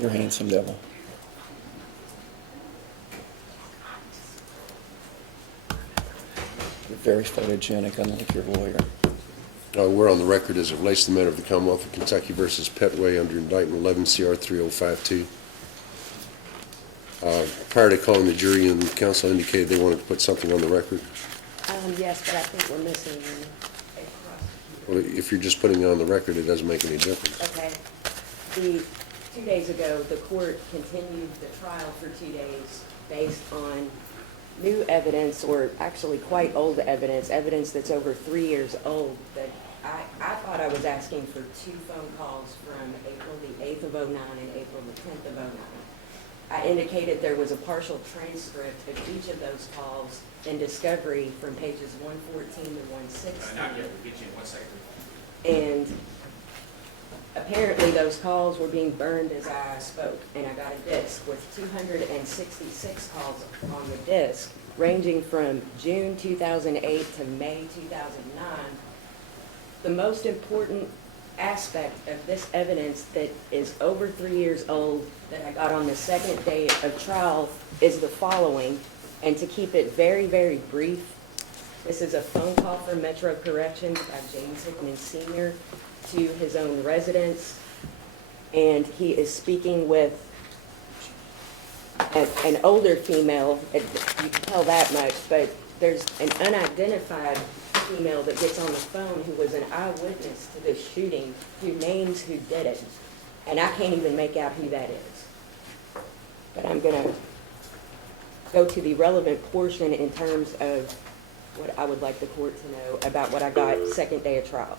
You're a handsome devil. You're very photogenic, unlike your lawyer. We're on the record as it relates to the matter of the Commonwealth of Kentucky versus Pettway under indictment 11 CR 3052. Prior to calling the jury, and the counsel indicated they wanted to put something on the record. Yes, but I think we're missing a prosecutor. Well, if you're just putting it on the record, it doesn't make any difference. Okay. 2 days ago, the court continued the trial for 2 days based on new evidence, or actually quite old evidence that's over 3 years old, that I thought I was asking for 2 phone calls from April the 8th of '09 and April the 10th of '09. I indicated there was a partial transcript of each of those calls in discovery from pages 114 to 116. Not yet, we'll get you in 1 second. And apparently those calls were being burned as I spoke, and I got a disc with 266 calls on the disc, ranging from June 2008 to May 2009. The most important aspect of this evidence that is over 3 years old that I got on the second day of trial is the following, and to keep it very, very brief, this is a phone call from Metro Corrections by James Hickman Sr. to his own residence, and he is speaking with an older female. You can tell that much, but there's an unidentified female that gets on the phone who was an eyewitness to this shooting, who names who did it, and I can't even make out who that is. But I'm going to go to the relevant portion in terms of what I would like the court to know about what I got second day of trial.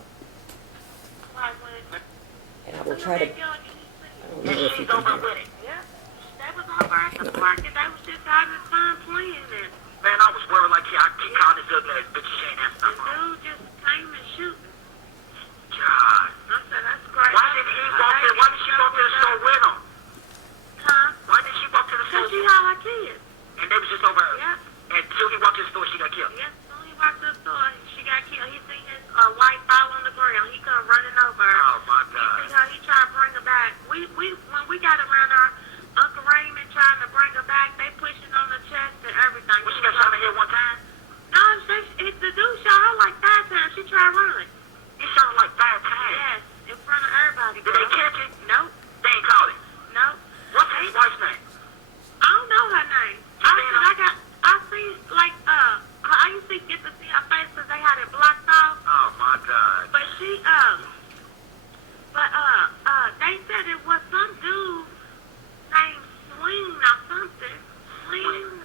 And I will try to, I don't know if you can hear. Yeah, that was all right at the market. They was just having fun playing it. Man, I was worried like he called his ugly ass bitch saying that stuff. The dude just came and shooting. God. I said, that's great. Why did he walk there? Why did she walk to the store with him? Huh? Why did she walk to the store? Because she had her kids. And they was just over her? Yep. And until he walked to the store, she got killed? Yep. Until he walked to the store, she got killed. He seen his wife fall on the ground. He come running over her. Oh, my God. He seen her. He tried to bring her back. When we got around her, Uncle Raymond trying to bring her back. They pushing on her chest and everything. Was she got shot in the head one time? No, the dude shot her like 5 times. She tried running. He shot her like 5 times? Yes, in front of everybody. Did they catch it? Nope. They ain't caught it? Nope. What's his wife's name? I don't know her name. I used to get to see her face because they had it blocked off. Oh, my God. But they said it was some dude named Swing or something. Sling.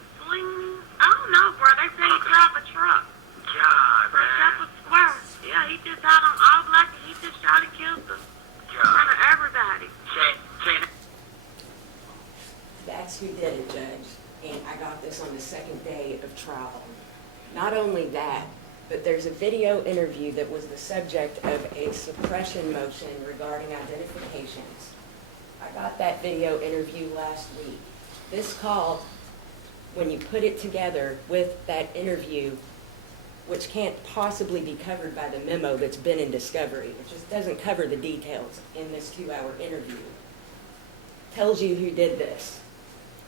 I don't know, bro. They say he drove a truck. God, man. Shepherd Square. Yeah, he just had on all black and he just shot and killed them. In front of everybody. That's who did it, Judge. And I got this on the second day of trial. Not only that, but there's a video interview that was the subject of a suppression motion regarding identifications. I got that video interview last week. This call, when you put it together with that interview, which can't possibly be covered by the memo that's been in discovery, it just doesn't cover the details in this 2-hour interview, tells you who did this.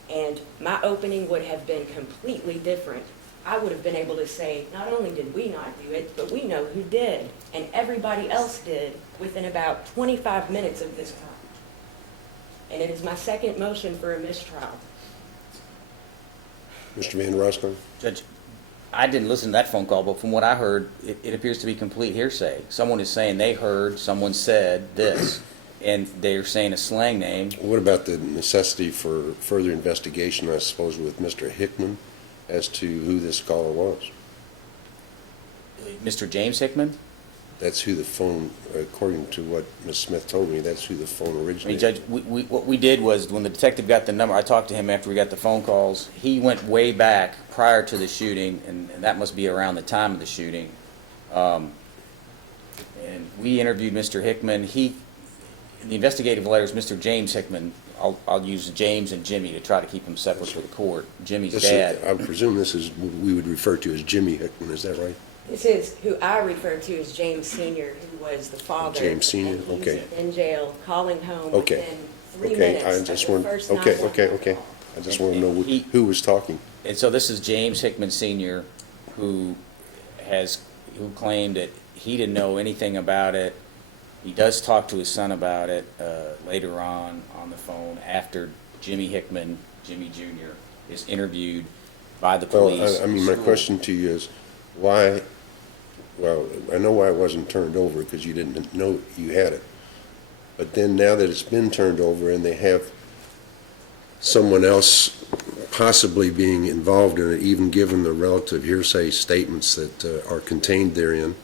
And my opening would have been completely different. I would have been able to say, not only did we not do it, but we know who did, and everybody else did within about 25 minutes of this time. And it is my second motion for a mistrial. Mr. Van Roscoe? Judge, I didn't listen to that phone call, but from what I heard, it appears to be complete hearsay. Someone is saying they heard someone said this, and they're saying a slang name. What about the necessity for further investigation, I suppose, with Mr. Hickman as to who this caller was? Mr. James Hickman? That's who the phone, according to what Ms. Smith told me, that's who the phone I mean, originated. Judge, what we did was when the detective got the number, I talked to him after we got the phone calls. He went way back prior to the shooting, and that must be around the time of the shooting. And we interviewed Mr. Hickman. In the investigative letters, Mr. James Hickman, I'll use James and Jimmy to try to keep them separate for the court. Jimmy's dad. I presume this is what we would refer to as Jimmy Hickman, is that right? This is who I refer to as James Senior, who was the father. James Senior, and he was okay. in jail, calling home Okay. within 3 Okay, minutes I of just the want, first okay, 911 okay. call. I just want to know He- who was talking. And so this is James Hickman Sr., who claimed that he didn't know anything about it. He does talk to his son about it later on the phone after Jimmy Hickman, Jimmy Jr., is interviewed by the police. Well, I mean, my question to you is, why, well, I know why it wasn't turned over, because you didn't know you had it. But then now that it's been turned over and they have someone else possibly being involved in it, even given the relative hearsay statements that are contained therein,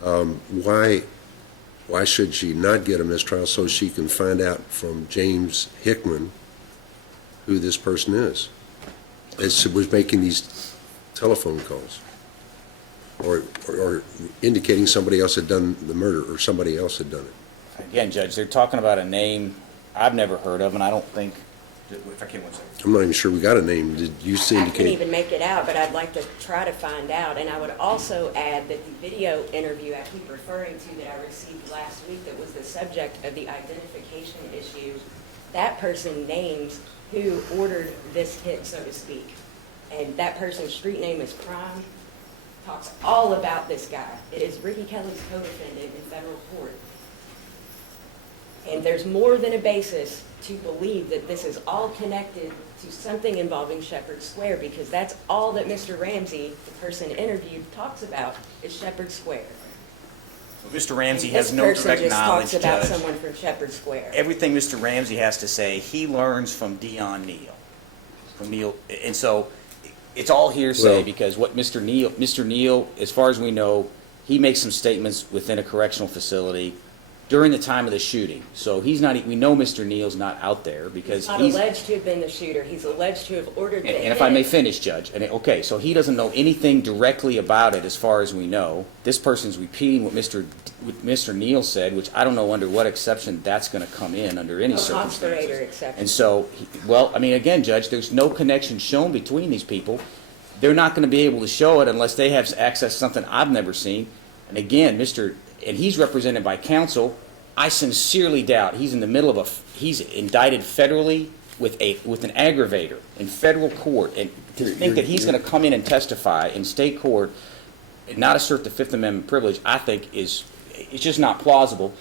why should she not get a mistrial so she can find out from James Hickman who this person is? As was making these telephone calls, or indicating somebody else had done the murder, or somebody else had done it. Again, Judge, they're talking about a name I've never heard of, and I don't think, if I can, one second. I'm not even sure we got a name. Did you I couldn't indicate? even make it out, but I'd like to try to find out. And I would also add that the video interview I keep referring to that I received last week that was the subject of the identification issue, that person names who ordered this hit, so to speak. And that person's street name is Prime, talks all about this guy. It is Ricky Kelly's co-defendant in federal court. And there's more than a basis to believe that this is all connected to something involving Shepherd Square, because that's all that Mr. Ramsey, the person interviewed, talks about is Shepherd Square. Mr. Ramsey And has no direct This person knowledge, just talks about Judge. someone from Shepherd Square. Everything Mr. Ramsey has to say, he learns from Dion Neal. From Neal, and so it's all hearsay Well- because what Mr. Neal, as far as we know, he makes some statements within a correctional facility during the time of the shooting. So he's not, we know Mr. Neal's not out there because He's not he's, alleged to have been the shooter. He's alleged to have ordered the hit. and if I may finish, Judge, okay, so he doesn't know anything directly about it as far as we know. This person's repeating what Mr. Neal said, which I don't know under what exception that's going to come in under any A conspirator circumstances. exception. And so, well, I mean, again, Judge, there's no connection shown between these people. They're not going to be able to show it unless they have access to something I've never seen. And again, and he's represented by counsel. I sincerely doubt he's in the middle of he's indicted federally with an aggravator in federal court, and to think that he's going to come in and testify in state court and not assert the Fifth Amendment privilege, I think it's just not plausible.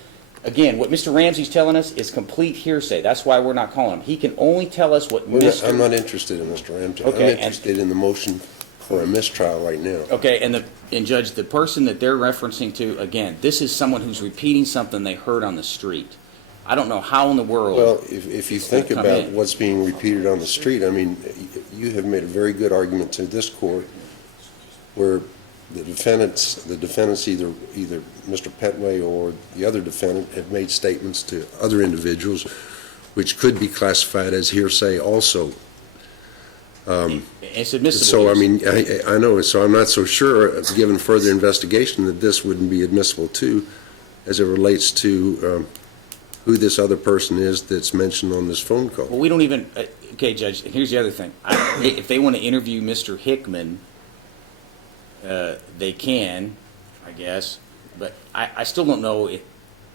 Again, what Mr. Ramsey's telling us is complete hearsay. That's why we're not calling him. He can only tell us what Mr. I'm not interested in Mr. Ramsey. Okay, I'm interested in the motion for a mistrial right now. Okay, and Judge, the person that they're referencing to, again, this is someone who's repeating something they heard on the street. I don't know how in the world. Well, if you it's gonna think come about in. what's being repeated on the street, I mean, you have made a very good argument to this court where the defendants, either Mr. Pettway or the other defendant, have made statements to other individuals which could be classified as hearsay also. It's admissible. So, I hearsay. mean, I know, so I'm not so sure, given further investigation, that this wouldn't be admissible too, as it relates to who this other person is that's mentioned on this phone call. Well, we don't even, okay, Judge, here's the other thing. If they want to interview Mr. Hickman, they can, I guess, but I still don't know if,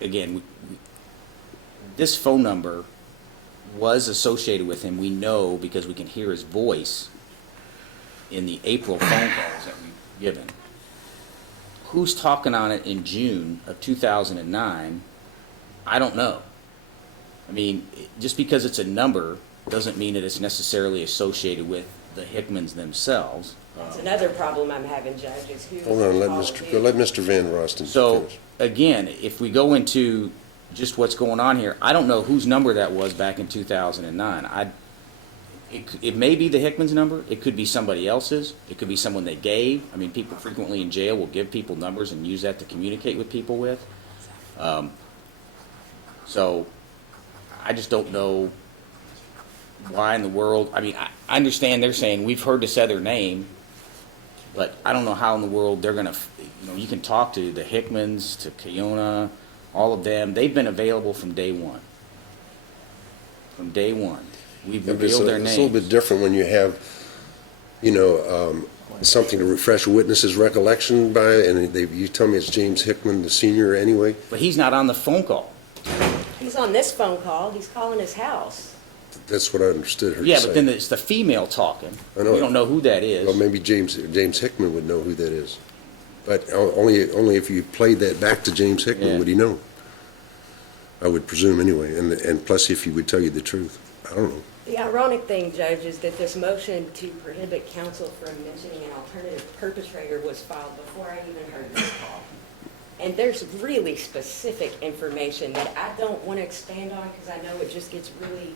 again, this phone number was associated with him. We know because we can hear his voice in the April phone calls that we've given. Who's talking on it in June of 2009? I don't know. I mean, just because it's a number doesn't mean that it's necessarily associated with the Hickmans themselves. That's another problem I'm having, Judge, is who. Hold on, let Mr. Van Rosten So, finish. again, if we go into just what's going on here, I don't know whose number that was back in 2009. It may be the Hickman's number. It could be somebody else's. It could be someone they gave. I mean, people frequently in jail will give people numbers and use that to communicate with people with. So, I just don't know why in the world. I mean, I understand they're saying we've heard this other name, but I don't know how in the world they're going to, you can talk to the Hickmans, to Keona, all of them. They've been available from day one. From day one. We've Yeah, but it's revealed their a names. little bit different when you have, something to refresh a witness's recollection by, and you tell me it's James Hickman, the senior, anyway? But he's not on the phone call. He's on this phone call, he's calling his house. That's what I understood her to Yeah, say. but then it's the female talking. I know. We don't know who that is. Well, maybe James Hickman would know who that is. But only if you played that back to James Hickman Yeah. would he know. I would presume anyway, and plus if he would tell you the truth. I don't know. The ironic thing, Judge, is that this motion to prohibit counsel from mentioning an alternative perpetrator was filed before I even heard this call. And there's really specific information that I don't want to expand on because I know it just gets really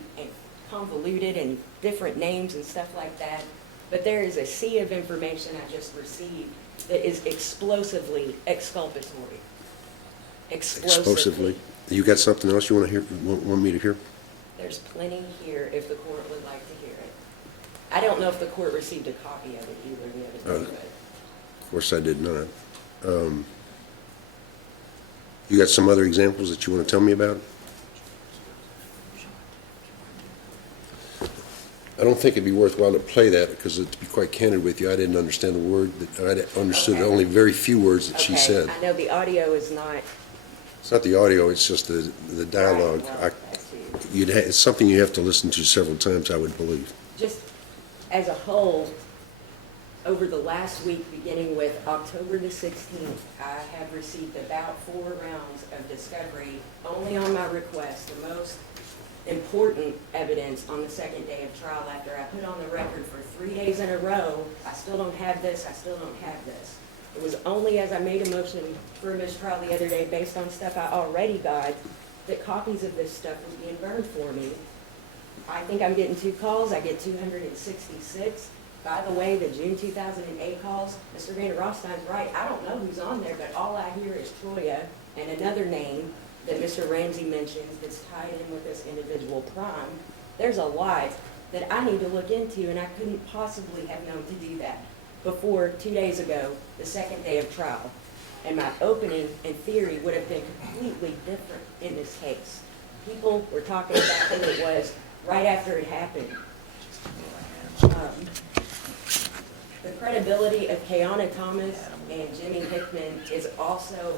convoluted and different names and stuff like that. But there is a sea of information I just received that is explosively exculpatory. Explosively. You got something else you want to hear? Want me to hear? There's plenty here if the court would like to hear it. I don't know if the court received a copy of it either the other day, but. Of course I did not. You got some other examples that you want to tell me about? I don't think it'd be worthwhile to play that because, to be quite candid with you, I didn't understand a word. I understood Okay. only very few words that she said. I know the audio is not. It's not the audio, it's just the dialogue. Right, well, that's you. It's something you have to listen to several times, I would believe. Just as a whole, over the last week, beginning with October the 16th, I have received about 4 rounds of discovery, only on my request, the most important evidence on the second day of trial after I put on the record for 3 days in a row, I still don't have this, I still don't have this. It was only as I made a motion for a mistrial the other day based on stuff I already got that copies of this stuff was being burned for me. I think I'm getting 2 calls, I get 266. By the way, the June 2008 calls, Mr. Van Rossstein's right, I don't know who's on there, but all I hear is Troya and another name that Mr. Ramsey mentions that's tied in with this individual crime. There's a lot that I need to look into, and I couldn't possibly have known to do that before 2 days ago, the second day of trial. And my opening in theory would have been completely different in this case. People were talking about who it was right after it happened. The credibility of Kayana Thomas and Jimmy Hickman is also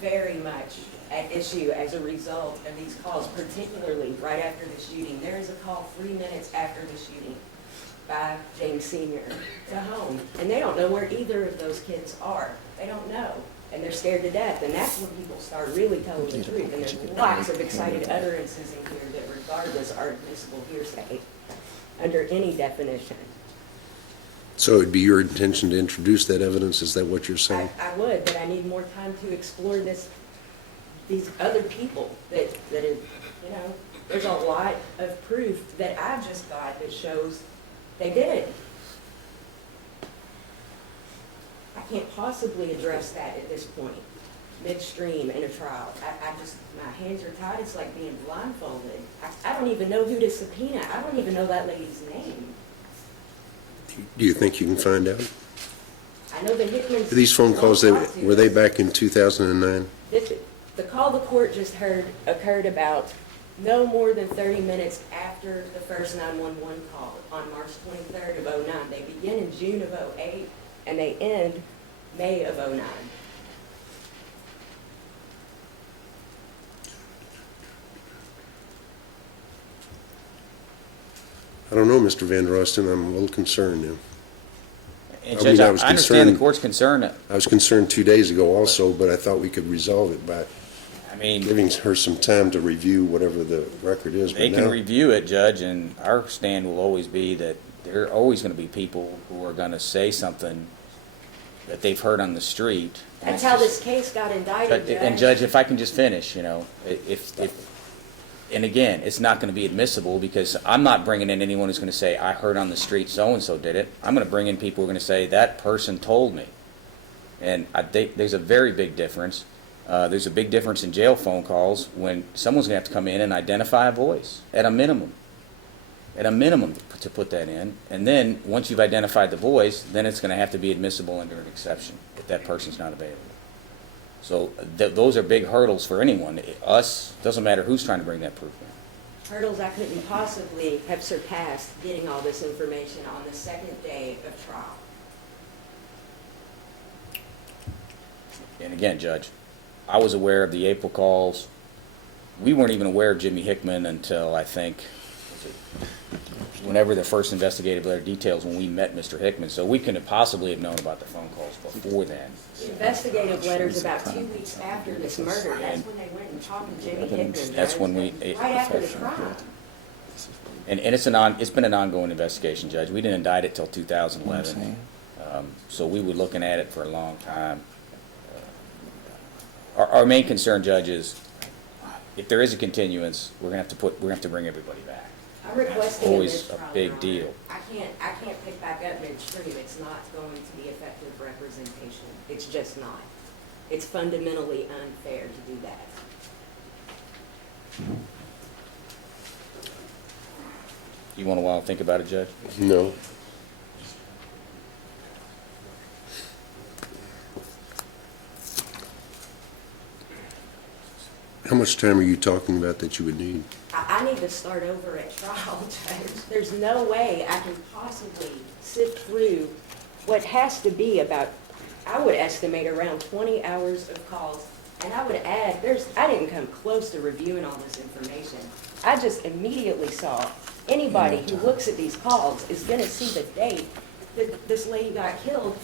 very much at issue as a result of these calls, particularly right after the shooting. There is a call 3 minutes after the shooting by James Sr. to home, and they don't know where either of those kids are. They don't know, and they're scared to death, and that's when people start really telling the truth, and there's lots of excited utterances in here that regardless are admissible hearsay under any definition. So it'd be your intention to introduce that evidence? Is that what you're saying? I would, but I need more time to explore these other people that are, you know, there's a lot of proof that I've just got that shows they did it. I can't possibly address that at this point, midstream in a trial. I just, my hands are tied, it's like being blindfolded. I don't even know who to subpoena. I don't even know that lady's name. Do you think you can find out? I know the Hickmans. These phone calls, were they back in 2009? The call the court just heard occurred about no more than 30 minutes after the first 911 call on March 23rd of 09. They begin in June of 08 and they end May of 09. I don't know, Mr. Van Rosten, I'm a little concerned now. And I mean, Judge, I was I understand the concerned- court's concern. I was concerned 2 days ago also, but I thought we could resolve it by I mean, giving her some time to review whatever the record is. they But can now, review it, Judge, and our stand will always be that there are always going to be people who are going to say something that they've heard on the street. And That's it's how just- this case got indicted, But, Judge. and Judge, if I can just finish, you know, and again, it's not going to be admissible because I'm not bringing in anyone who's going to say, I heard on the street so-and-so did it. I'm going to bring in people who are going to say, that person told me. And I think there's a very big difference. There's a big difference in jail phone calls when someone's going to have to come in and identify a voice at a minimum. At a minimum to put that in. And then, once you've identified the voice, then it's going to have to be admissible under an exception if that person's not available. So those are big hurdles for anyone. Us, doesn't matter who's trying to bring that proof in. Hurdles I couldn't possibly have surpassed getting all this information on the second day of trial. and again, Judge, I was aware of the April calls. We weren't even aware of Jimmy Hickman until, I think, was it whenever the first investigative letter details when we met Mr. Hickman. So we couldn't possibly have known about the phone calls before then. Investigative letters about 2 weeks after this murder, that's when they went and talked to Jimmy Hickman. That's when we- Right after the trial. And it's been an ongoing investigation, Judge. We didn't indict it till 2011. So we were looking at it for a long time. Our main concern, Judge, is if there is a continuance, we're gonna have to bring everybody back. I'm requesting a Always mistrial, a big Your Honor. deal. I can't pick back up midstream. It's not going to be effective representation. It's just not. It's fundamentally unfair to do that. You want a while to think about it, Judge? No. How much time are you talking about that you would need? I need to start over at trial, Judge. There's no way I can possibly sift through what has to be about, I would estimate around 20 hours of calls. And I would add, I didn't come close to reviewing all this information. I just immediately saw anybody who looks at these calls is gonna see the date that this lady got killed.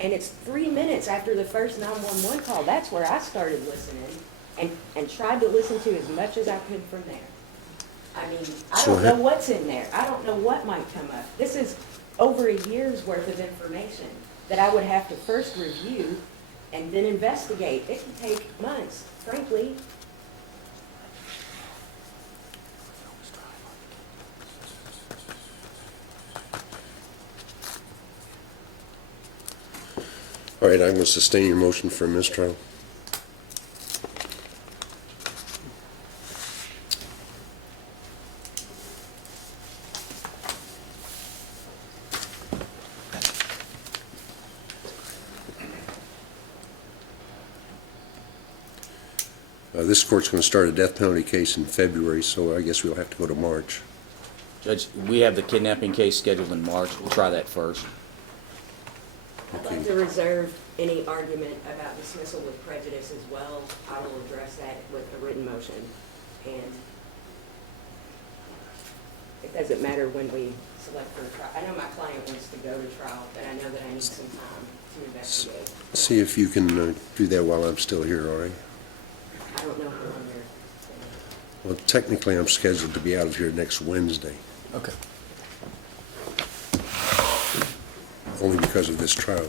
And it's 3 minutes after the first 911 call. That's where I started listening and tried to listen to as much as I could from there. I mean, I don't know what's in there. I don't know what might come up. This is over a year's worth of information that I would have to first review and then investigate. It could take months, frankly. All right, I'm going to sustain your motion for a mistrial. This court's going to start a death penalty case in February, so I guess we'll have to go to March. Judge, we have the kidnapping case scheduled in March. We'll try that first. I'd like to reserve any argument about dismissal with prejudice as well. I will address that with a written motion. And it doesn't matter when we select for a trial. I know my client wants to go to trial, but I know that I need some time to investigate. See if you can do that while I'm still here, all right? I don't know how long you're. Well, technically, I'm scheduled to be out of here next Wednesday, Okay. only because of this trial.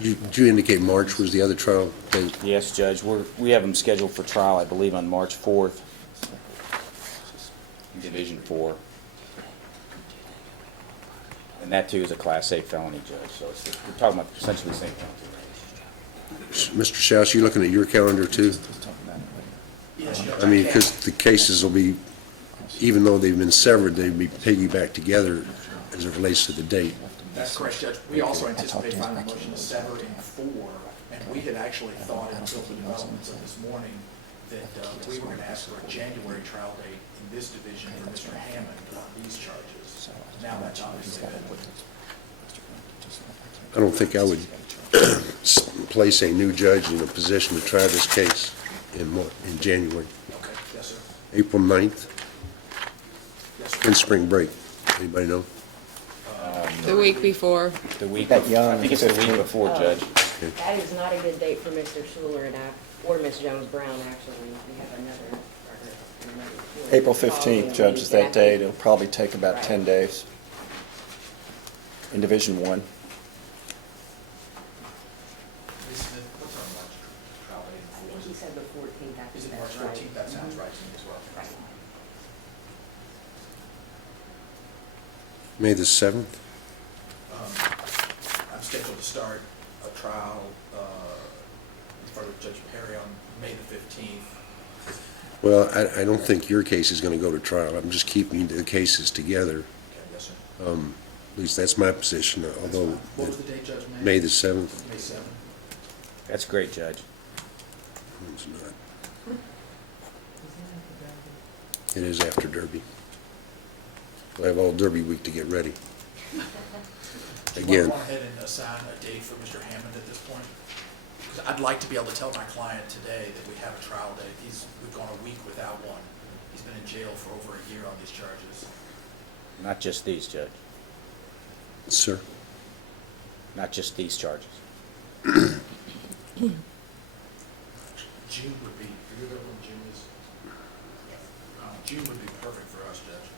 Did you indicate March was the other trial date? Yes, Judge, we have them scheduled for trial, I believe, on March 4th. Division 4. And that too is a Class A felony, Judge, so we're talking about essentially the same thing. Mr. Schaus, you looking at your calendar too? Yes, Judge. I mean, because the cases will be, even though they've been severed, they'll be piggybacked together as it relates to the date. That's correct, Judge. We also anticipate filing a motion to sever in 4, and we had actually thought until the developments of this morning that we were going to ask for a January trial date in this division for Mr. Hammond on these charges. Now that's obviously been. I don't think I would place a new judge in a position to try this case in January. Okay, yes, sir. April 9th, Yes, sir. in spring break. Anybody know? The week before. The week, That young I think it's the week before, Judge. That is not a good date for Mr. Schuler and I, or Ms. Jones-Brown, actually. We have another. April 15th, Judge, is that date. It'll probably take about Right. 10 days in Division 1. What's our March trial date? I think he said the 14th. I Is think it March that's right. 14th? That sounds right to me as well. Right. May the 7th? I'm scheduled to start a trial in front of Judge Perry on May the 15th. Well, I don't think your case is going to go to trial. I'm just keeping the cases together. Okay, yes, sir. At least that's my position, although What was the date, Judge? May the 7th. May 7th. That's great, Judge. It's not. It is after Derby. We'll have all Derby week to get ready. Do you Again. want to go ahead and assign a date for Mr. Hammond at this point? 'Cause I'd like to be able to tell my client today that we have a trial date. We've gone a week without one. He's been in jail for over a year on these charges. Not just these, Judge. Sir? Not just these charges. June would be, are you available in June? June would be perfect for us, Judge.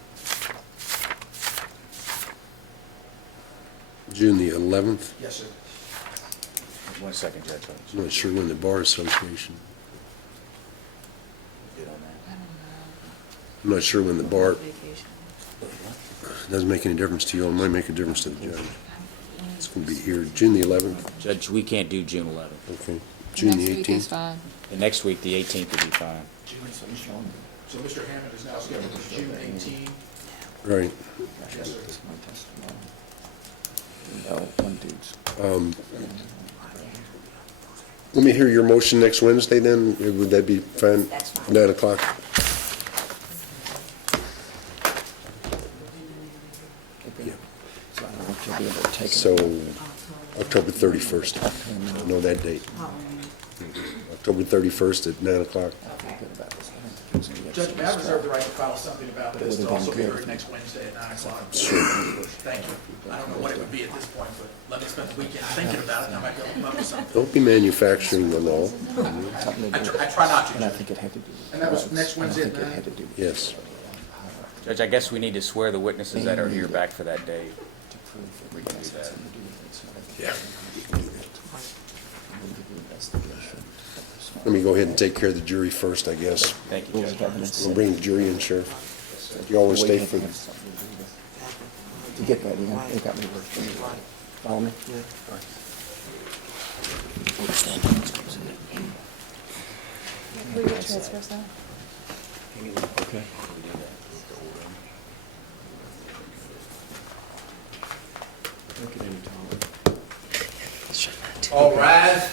June the 11th? Yes, sir. 1 second, Judge. I'm not sure when the Bar Association, Good on that. I'm not sure when the Bar, doesn't make any difference to you all, it might make a difference to the judge. It's going to be here, June the 11th, Judge, we can't do June 11th. okay. June the Next week is 18th. fine. The next week, the 18th would be fine. So Mr. Hammond is now scheduled for June 18. Right. Yes, sir. No, one dude's. Let me hear your motion next Wednesday then, would that be fine? That's fine. 9 o'clock? So I don't know if you'll be able to take it. So, October 31st, I know that date. October 31st at 9 o'clock. Good about this. I don't think it's gonna get Judge, may I so reserve the right to file something about this Would've to also been be good. heard next Wednesday at 9 o'clock? Sure. Thank you. I don't know what it would be at this point, but let me spend the weekend thinking about it, and I might be able to come up with something. Don't be manufacturing the law. something to do. I try not to, And I Judge. think it had to do. And that was next Wednesday at I think it 9? had to do. Yes. Judge, I guess we need to swear the witnesses that are here back for that day. To prove that we can do that. Yeah. Investigation. Let me go ahead and take care of the jury first, I guess. Thank you, Rules of Judge. evidence. We'll bring the jury in, Sheriff. You all will stay for, To get ready, they got me working. Follow me? We get transfers now? Okay. Look at him, Tom. All rise.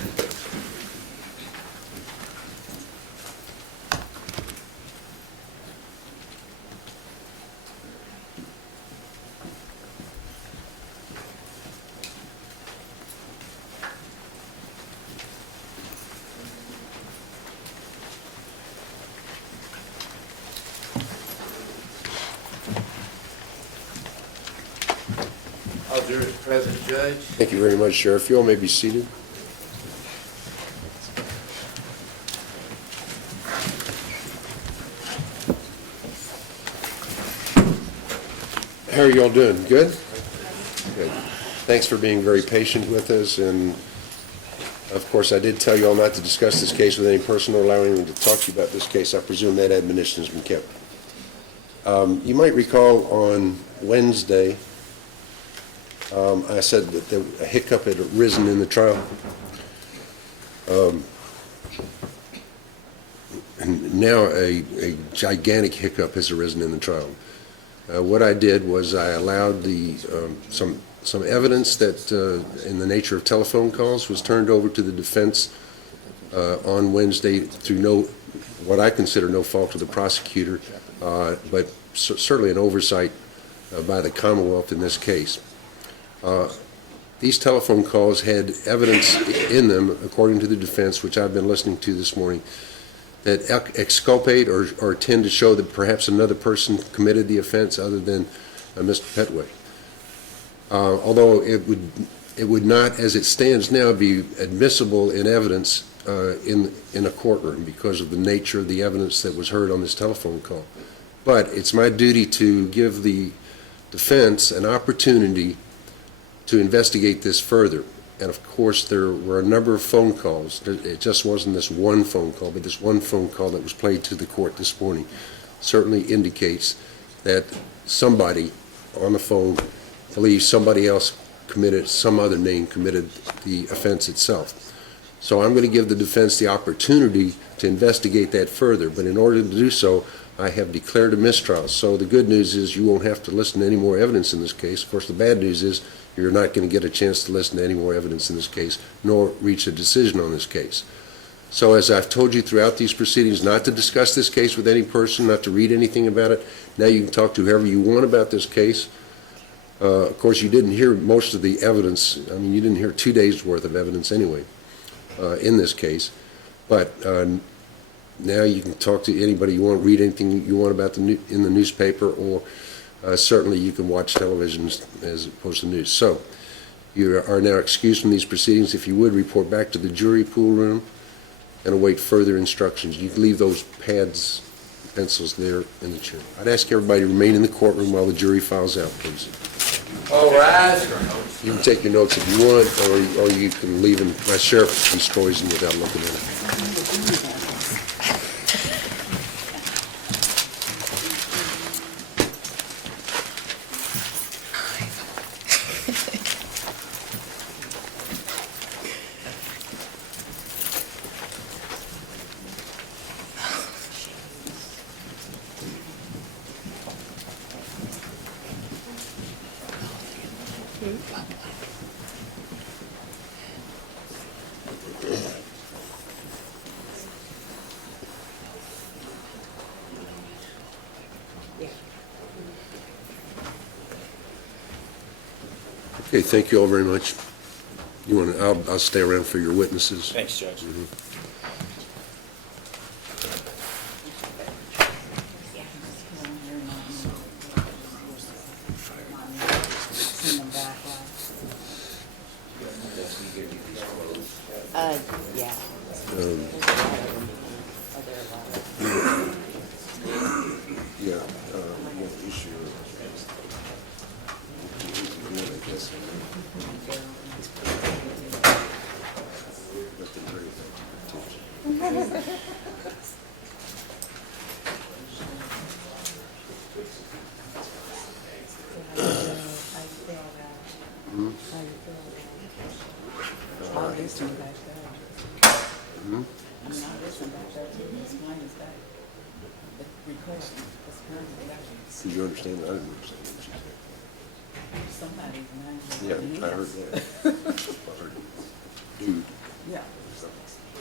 All due present, Judge. thank you very much, Sheriff. You all may be seated. How are you all doing? Good? Good. Thanks for being very patient with us, and of course, I did tell you all not to discuss this case with any person or allow anyone to talk to you about this case. I presume that admonition has been kept. You might recall on Wednesday, I said that a hiccup had arisen in the trial. And now a gigantic hiccup has arisen in the trial. What I did was I allowed some evidence that in the nature of telephone calls was turned over to the defense on Wednesday through what I consider no fault of the prosecutor, but certainly an oversight by the Commonwealth in this case. These telephone calls had evidence in them, according to the defense, which I've been listening to this morning, that exculpate or tend to show that perhaps another person committed the offense other than Mr. Pettway. Although it would not, as it stands now, be admissible in evidence in a courtroom because of the nature of the evidence that was heard on this telephone call. But it's my duty to give the defense an opportunity to investigate this further. And of course, there were a number of phone calls. It just wasn't this one phone call, but this one phone call that was played to the court this morning certainly indicates that somebody on the phone believes somebody else committed, some other name committed the offense itself. So I'm going to give the defense the opportunity to investigate that further, but in order to do so, I have declared a mistrial. So the good news is you won't have to listen to any more evidence in this case. Of course, the bad news is you're not going to get a chance to listen to any more evidence in this case, nor reach a decision on this case. So as I've told you throughout these proceedings, not to discuss this case with any person, not to read anything about it. Now you can talk to whoever you want about this case. Of course, you didn't hear most of the evidence. I mean, you didn't hear 2 days' worth of evidence anyway in this case. But now you can talk to anybody you want, read anything you want about in the newspaper, or certainly you can watch television as opposed to news. So you are now excused from these proceedings. If you would, report back to the jury pool room and await further instructions. You can leave those pads, pencils there in the chair. I'd ask everybody to remain in the courtroom while the jury files out, please. All rise. You can take your notes if you want, or you can leave them. My sheriff destroys them without looking at them. Okay, thank you all very much. You want to, I'll stay around for your witnesses. Thanks, Judge. Yeah. Yeah, we'll issue I guess. Let them bring it back to your attention. I'll listen back there. I mean, I'll listen back there too. This mine is back. The recording is currently back. Did you understand? I didn't understand what she said. Somebody's name. Yeah, I heard that. I heard, dude.